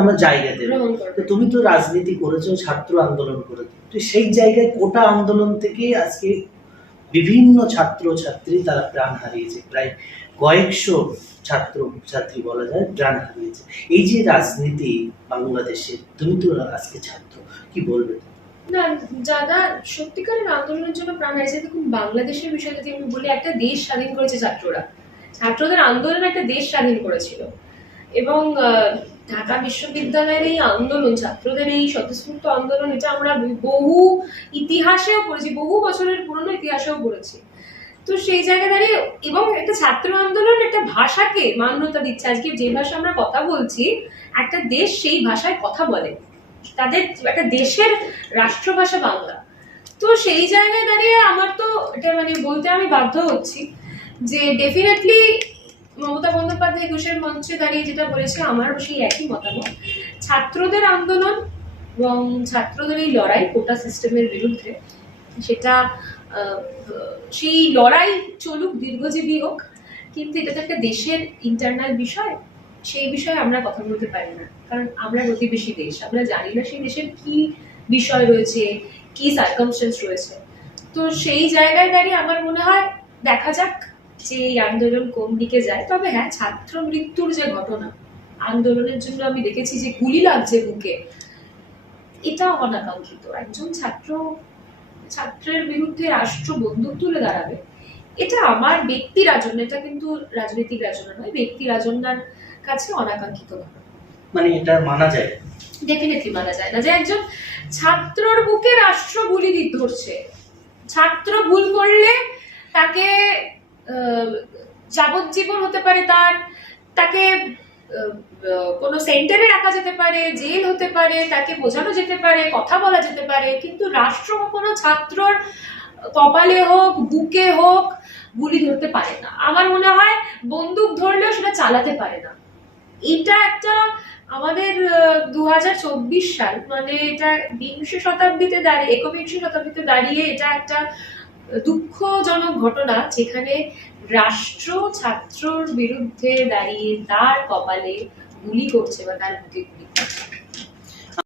আমার জায়গা দেবে। তো তুমি তো রাজনীতি করেছ ছাত্র আন্দোলন করেছ। তো সেই জায়গায় কোটা আন্দোলন থেকে আজকে বিভিন্ন ছাত্র ছাত্রী তারা প্রাণ হারিয়েছে। প্রায় কয়েকশো ছাত্র ছাত্রী বলা যায় প্রাণ হারিয়েছে। এই যে রাজনীতি বাংলাদেশে তুমি তো আজকে ছাত্র কি বলবে? না যারা সত্যিকারের আন্দোলনের জন্য প্রাণ হারিয়েছে দেখুন বাংলাদেশের বিষয়ে যদি আমি বলি একটা দেশ স্বাধীন করেছে ছাত্ররা। ছাত্রদের আন্দোলন একটা দেশ স্বাধীন করেছিল। এবং ঢাকা বিশ্ববিদ্যালয়ের এই আন্দোলন, ছাত্রদের এই স্বতঃস্ফূর্ত আন্দোলন, এটা আমরা বহু ইতিহাসেও পড়েছি, বহু বছরের পুরনো ইতিহাসেও পড়েছি। তো সেই জায়গায় দাঁড়িয়ে এবং একটা ছাত্র আন্দোলন একটা ভাষাকে মান্যতা দিচ্ছে। আজকে যে ভাষা আমরা কথা বলছি, একটা দেশ সেই ভাষায় কথা বলে। তাদের একটা দেশের রাষ্ট্রভাষা বাংলা। তো সেই জায়গায় দাঁড়িয়ে আমার তো এটা মানে বলতে আমি বাধ্য হচ্ছি যে ডেফিনেটলি মমতা বন্দ্যোপাধ্যায় একুশের মঞ্চে দাঁড়িয়ে যেটা বলেছে, আমারও সেই একই মতামত। ছাত্রদের আন্দোলন এবং ছাত্রদের এই লড়াই, কোটা সিস্টেমের বিরুদ্ধে, সেটা সেই লড়াই চলুক, দীর্ঘজীবী হোক, কিন্তু এটা তো একটা দেশের ইন্টারনাল বিষয়, সেই বিষয়ে আমরা কথা বলতে পারি না, কারণ আমরা প্রতিবেশী দেশ, আমরা জানি না সেই দেশের কি বিষয় রয়েছে, কি সার্কামস্টেন্স রয়েছে। তো সেই জায়গায় দাঁড়িয়ে আমার মনে হয় দেখা যাক যে এই আন্দোলন কোন দিকে যায় তবে হ্যাঁ ছাত্র মৃত্যুর যে ঘটনা আন্দোলনের জন্য আমি দেখেছি যে গুলি লাগছে বুকে। এটা অনাকাঙ্ক্ষিত। একজন ছাত্র ছাত্রের বিরুদ্ধে রাষ্ট্র বন্দুক তুলে দাঁড়াবে এটা আমার ব্যক্তি রাজন্য এটা কিন্তু রাজনৈতিক রাজন্য নয় ব্যক্তি রাজন্যার কাছে অনাকাঙ্ক্ষিত ঘটনা। মানে এটা মানা যায়? ডেফিনেটলি মানা যায় না যে একজন ছাত্রর বুকে রাষ্ট্র গুলি ধরছে ছাত্র ভুল করলে তাকে যাবজ্জীবন হতে পারে তার, তাকে কোনো সেন্টারে রাখা যেতে পারে, জেল হতে পারে, তাকে বোঝানো যেতে পারে, কথা বলা যেতে পারে, কিন্তু রাষ্ট্র কোনো ছাত্রর কপালে হোক, বুকে হোক, গুলি ধরতে পারে না। আমার মনে হয় বন্দুক ধরলেও সেটা চালাতে পারে না। এটা একটা আমাদের দু হাজার চব্বিশ সাল মানে এটা বিংশ শতাব্দীতে দাঁড়িয়ে, একবিংশ শতাব্দীতে দাঁড়িয়ে এটা একটা দুঃখজনক ঘটনা যেখানে রাষ্ট্র ছাত্রর বিরুদ্ধে দাঁড়িয়ে তার কপালে গুলি করছে বা তার বুকে গুলি করছে।